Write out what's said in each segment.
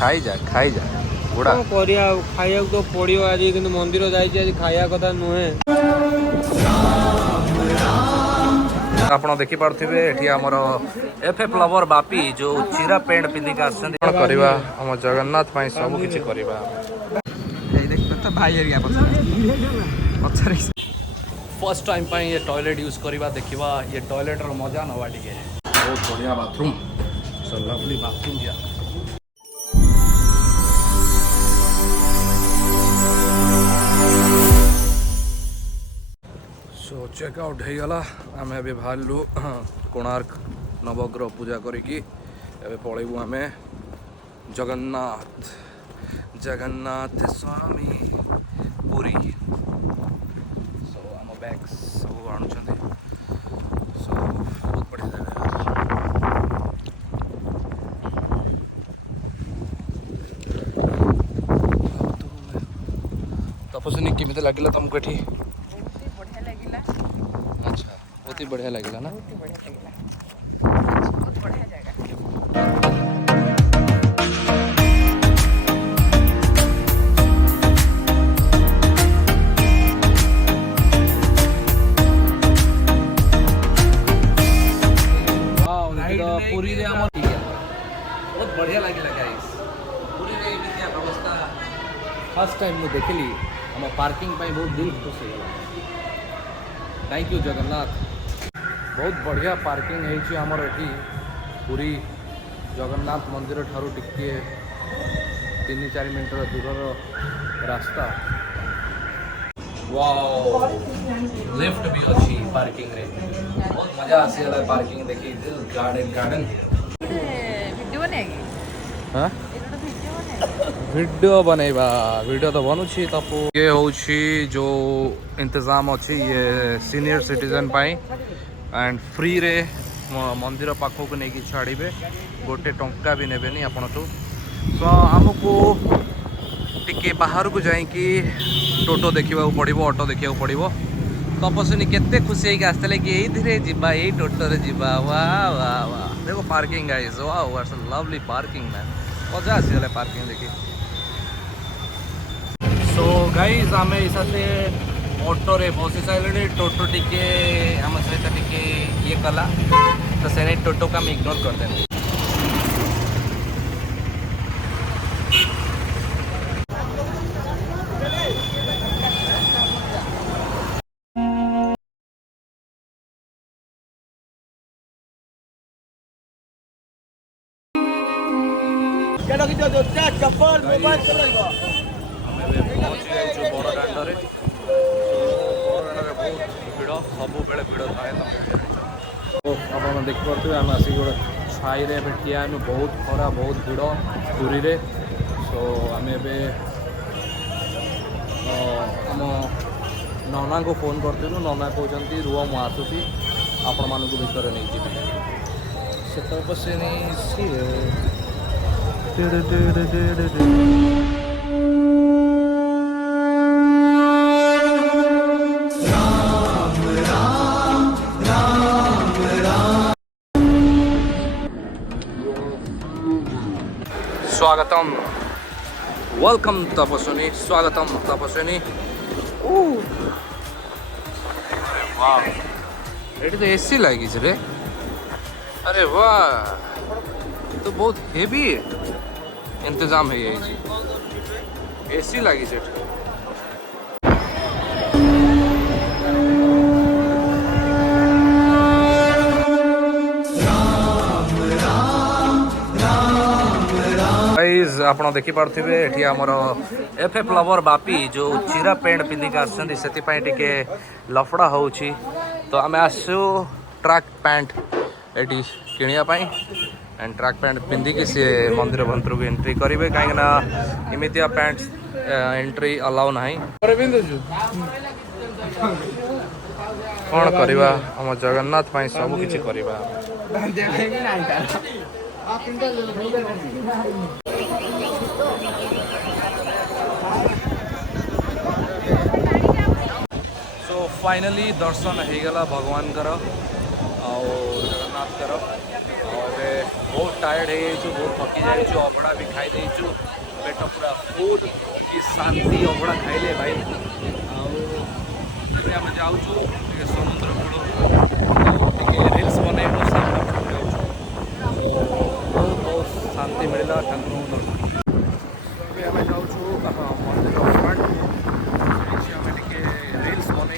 खाई जा बुढ़ा करिया खाया तो पड़ियो आज किंतु मंदिर जाई आज खाया कथा नुहे ଆପଣ ଦେଖିପାରୁଥିବେ ଏଠି ଆମର ଏଫ୍ ଲଭର ବାପି ଯୋଉ ଚିରା ପ୍ୟାଣ୍ଟ ପିନ୍ଧିକି ଆସିଛନ୍ତି କଣ କରିବା ଆମ ଜଗନ୍ନାଥ ପାଇଁ ସବୁ କିଛି କରିବା फर्स्ट टाइम पे ये टॉयलेट यूज करवा देखा ये टॉयलेट रो मजा नवा टिके बहुत बढ़िया बाथरूम सो लवली बाथरूम या सो चेकआउट हो गला आम ए बाहरलु कोणार्क नवग्रह पूजा करिकी एबे पळेबु आमे जगन्नाथ जगन्नाथ स्वामी पुरी सो आम बैग्स सब आणुछन्ते सो बहुत बढ़िया जगह तपस्विनी केमिति लागिला तुमको एठी बहुत ही बढ़िया लगेगा ना बहुत बढ़िया जगह पूरी रे हमर बहुत बढ़िया लगे गाइस पूरी रे एमितिया व्यवस्था फर्स्ट टाइम मु देखली हम पार्किंग पे बहुत दिल खुश हो गला थैंक यू जगन्नाथ बहुत बढ़िया पार्किंग है आमर एठी पूरी जगन्नाथ मंदिर ठारू टिके 3-4 मिनट दूर रास्ता वाओ लिफ्ट भी अच्छी पार्किंग रे बहुत मजा आसीगला पार्किंग देखी गार्डन वीडियो बनेगी हां वीडियो तो बनूची तपु ये होची जो इंतजाम अच्छी ये senior citizen pi and free रे मंदिर पाखक को लेकिन छाड़े गोटे टंका भी नेबेनी आपनठू तो आमको टिके बाहर को जाइकी टोटो देखा पड़ो ऑटो देखा पड़ो तपस्विनी केते खुशी होगी आसते कि ये जीवा यही टोटो रे जीवा वाह वाह वाह देखो पार्किंग गाइस वाह what's a lovely parking man मजा आसीगला पार्किंग देखी सो गाइस आम इसाते ऑटो रे बसी सारे टोटो टिके आम सहित टिके ये कला तो से टोटो को आम इग्नोर करदें चप्पल मोबाइल बड़ दाण्ड भिड़ सब बेले भिड़ थाए आप देखिपे आम आसिक गोटे छाई ठिया बहुत खरा बहुत भिड़ पुरी रे सो आम आम नना को फोन करूँ नना कहते रुह मु आसुची आपण मानक भितर नहीं जी से तपस्विनी स्वागतम वेलकम तपस्विनी स्वागतम तपस्विनी वाह ये तो एसी लगी रे अरे वाह तो बहुत हेवी इंतजाम है ये एसी लगी से आप देखिपे ये आमर एफ लवर बापी जो चिरा पैंट पिंधिक आसपाई लफड़ा हो तो आम आसु ट्रैक पैंट ये किणापी एंड ट्रैक पैंट पिंधिकी सी मंदिर भंतर को एंट्री करेंगे कहीं इमितिया पैंट एंट्री अलाउ ना कौन करवा आम जगन्नाथ सब किसी करवा सो फाइनली दर्शन हो गला भगवान जगन्नाथ और बहुत टायर्ड है बहुत थकी जाइए अभड़ा भी खाई देचु पेट पूरा फुल कि शांति अभड़ा खाइले भाई आम जाऊँ समुद्र कूल रिल्स बन बहुत बहुत शांति मिलला ठाकुर दर्शन आम जाऊँ मंदिर फ्रंट आम टे रिल्स बन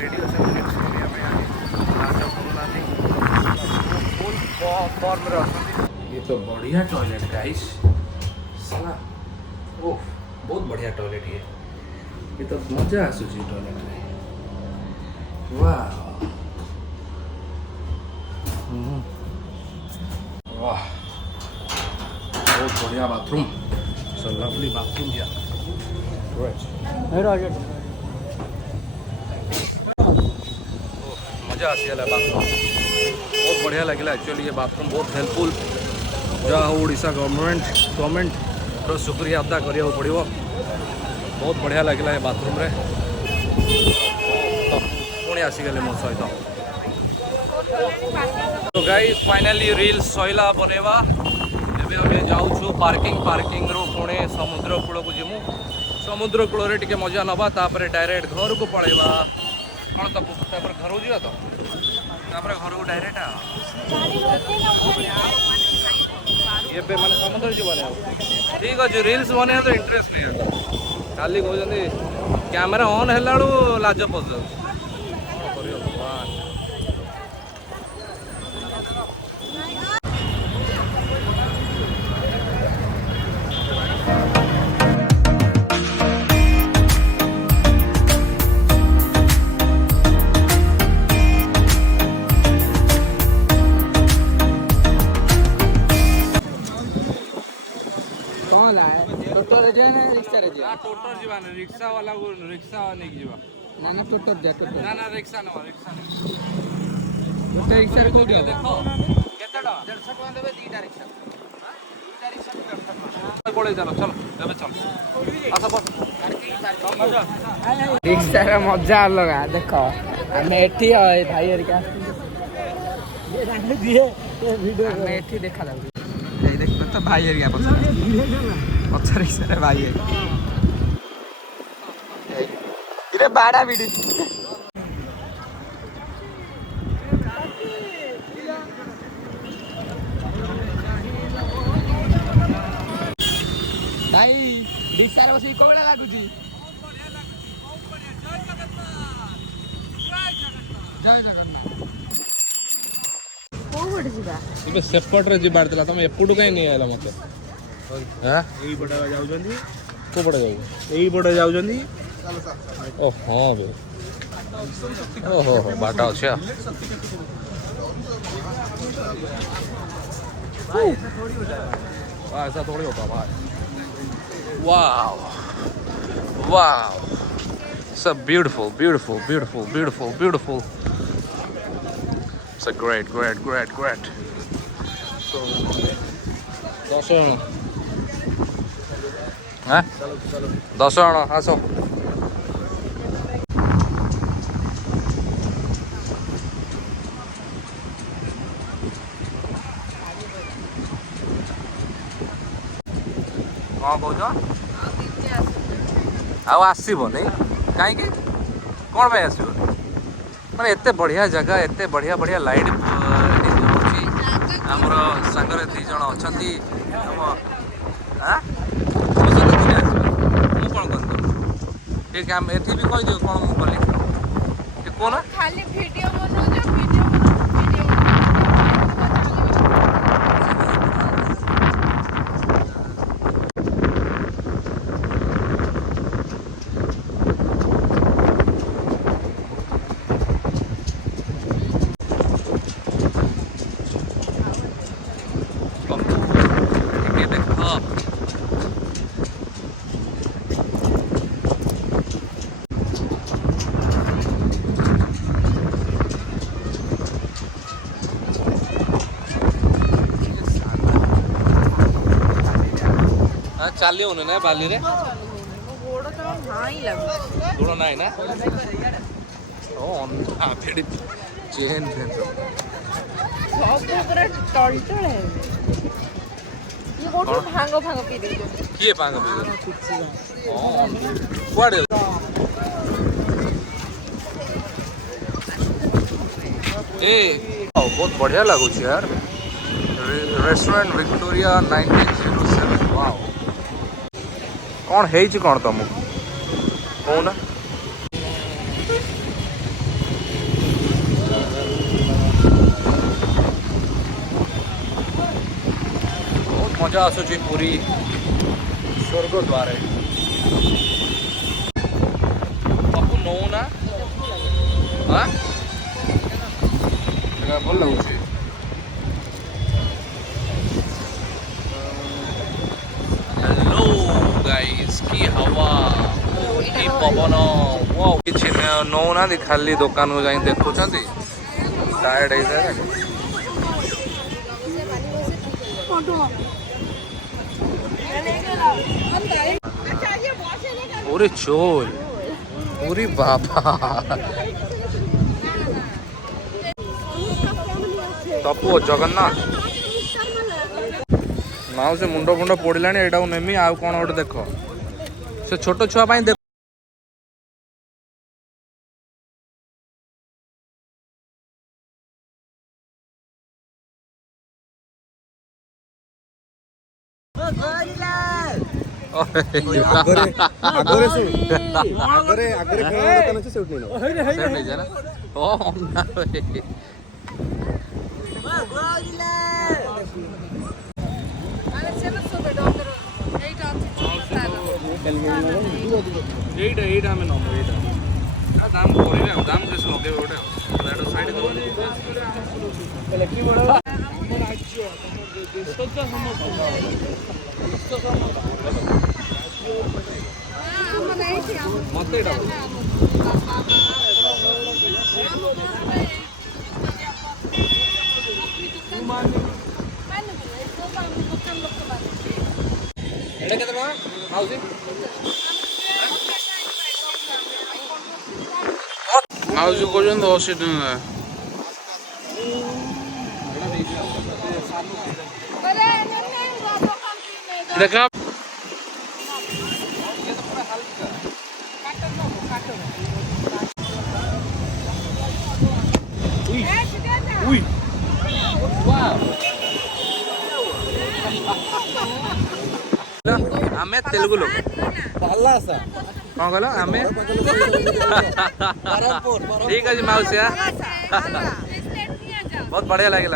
रेडी अच्छे रिल्स फुल फॉर्म ये तो बढ़िया टॉयलेट गाइस साला ओह बहुत बढ़िया टॉयलेट ये तो मजा आसूची टॉयलेट में वाह वाह बहुत बढ़िया बाथरूम सो लवली बाथरूम या मजा आसीगला बाथरूम बहुत बढ़िया लगे एक्चुअली ये बाथरूम बहुत हेल्पफुल जहाँ ओडिशा गवर्नमेंट शुक्रिया अदा करिया पड़ो बहुत बढ़िया लगे ये बाथरूम रे पुणी आसीगले मो सहित तो गाइस फाइनली रील्स सैला बनवा एबे हमें जाऊँ पार्किंग रू पुणे समुद्र कूल को जीमु समुद्र कूल रे टिके मजा नवा तापर डायरेक्ट घर को पलैबा कौन तो घर को जा तो घर को डायरेक्ट ये मैंने समुद्र जीवन ठीक अच्छे रिल्स बने तो इंटरेस्ट नहीं खाली कहते कैमेरा ऑन है लाज पस टोटो रे ना रिक्शा रे टोटो जीवा रिक्शा वाला को रिक्शा नहीं जीवा ना ना टोटो जा टोटो ना रिक्शा न रिक्शा टोटो रिक्शा को देखो केते टका 150 टका देबे दीटा रिक्शा दीटा रिक्शा पड़े चलो चलो एबे चल आसा बस रिक्शा रे मजा अलग देखो हमें एठी भाई हरिका ये रंग दिए वीडियो हमें एठी देखा जाऊ ए देख तो भाई हरिका पछा रिक्शा रे भाई इरे बाड़ा वीडियो भाई रिक्शा रे बसी कोबेला लागुची जय जगन्नाथ କୋଉଠି ଯିବା ଏବେ ସେପଟରେ ଯିବାର ଥିଲା ତମେ ଏପଟୁ କାଇଁ ନେଇ ଆଇଲ ମତେ ହାଁ ଏଇ ପଟେ ଯାଉଛନ୍ତି କୋଉ ପଟେ ଯାଉ ଏଇ ପଟେ ଯାଉଛନ୍ତି ओ हाँ बे ओहो बाटा अच्छा ऐसा थोड़ी होता भाई वाव वाव so beautiful so great so 10 ଜଣ हाँ 10 ଜଣ ଆସ कौन कौच आसबनी कहीं कौन भाई आसो मैंने एत बढ़िया जगह एत बढ़िया बढ़िया लाइट आमर सांगरे 2 जण अच्छा कौन कर एठी भी कह दियो कौन मुझे कौन खाली वीडियो बनाओ चाली होने ना बाली रे गोड़ तो हाई लगु गोड़ नहीं ना ओ ऑन चेन ସବୁ ପୁରା ଟଳଟଳ ହେବେ। ଇଏ କୋଉଠୁ ଭାଙ୍ଗ ପିଇ ଦେଇଛନ୍ତି। କିଏ ପାଙ୍ଗ କୁଆଡ଼େ ए बहुत बढ़िया लगुच यार रेस्टोरेंट विक्टोरिया 1907 वाओ कौन है कौन तुमको कौन बहुत मजा आसूची पूरी स्वर्ग द्वार पप्पू नौ ना हाँ भल लगुच हेलो गाइस की हवा की पवन वो किसी नौना खाली दुकान को जाई देखुंती टायर्ड है पूरी चोल पूरी बाबा तपु जगन्नाथ माउ से मुंड फुंड पड़ा यहाँ नेमी आउ कौन गोटे देख से छोट छुआ देख এইটা আমি নম এইটা দাম করিবে দাম কিছু লগাইবে ওটা এটা সাইড দেব ইলেকট্রিক বড় ଆମ ରାଜ୍ୟ ଦେଶ ମତେ ଏଟା এটা কেতে টাকা মাউসি माउसी कहते 80 टका देखा आमे तेलुगु लोग कौन कहल आमे ठीक है मौसी बहुत बढ़िया लगे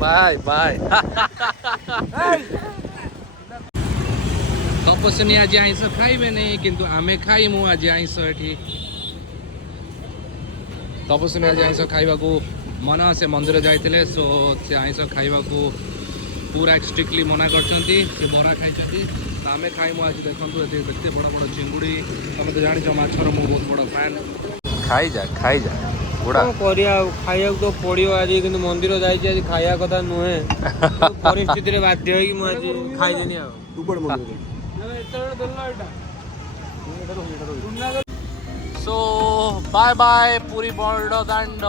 बाय बाय तपस्विनी आज आइंस खाइबे नहीं किंतु आमे खाइमु आज आइंस एठी तपस्विनी आज आइंस खाइबा को मन से मंदिर जाइतिले सो से आइंस खाइबा को पूरा स्ट्रिक्टली मना करछंती से बरा खाइछंती आमे खाइमु आज देखंतु देखते बड़ा बड़ा चिंगुड़ी तमे तो जानि छ माछर मु बहुत बड़ा फैन खाई जा गुड़ा करिया खाइया तो पड़ियो आज किंतु मंदिर जाई आज खाइया कथा नुहे परिस्थिति रे बाध्य होई कि मु आज खाइ देनी आ तू बड़ मंदिर सो बाय बाय पूरी बड़ दांड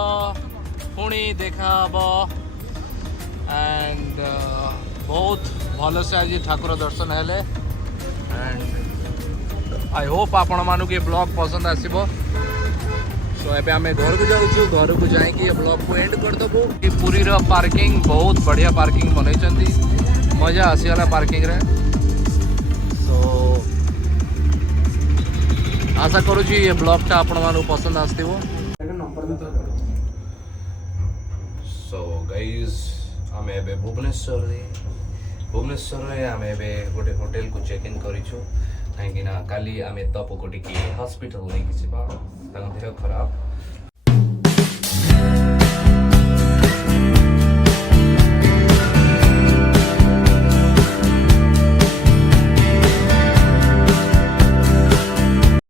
पुणी देखा एंड बहुत भल से आज ठाकुर दर्शन हेले एंड आई होप आपण मानू के ब्लॉग पसंद आसीबो सो एबे आमे घर को जाउछु घर को जाई के ब्लॉग को एंड कर दबो कि पूरी रो पार्किंग बहुत बढ़िया पार्किंग बनै चंती मजा आसीला पार्किंग रे सो आशा करू छी ये ब्लॉग टा आपण मानू पसंद आस्तिबो सो गाइस आमे एबे भुवनेश्वर रे आमे एबे गोटे होटल को चेक इन करिछु काहेकि ना काली आमे तपको टिके हॉस्पिटल नै किछि बा तांग देह खराब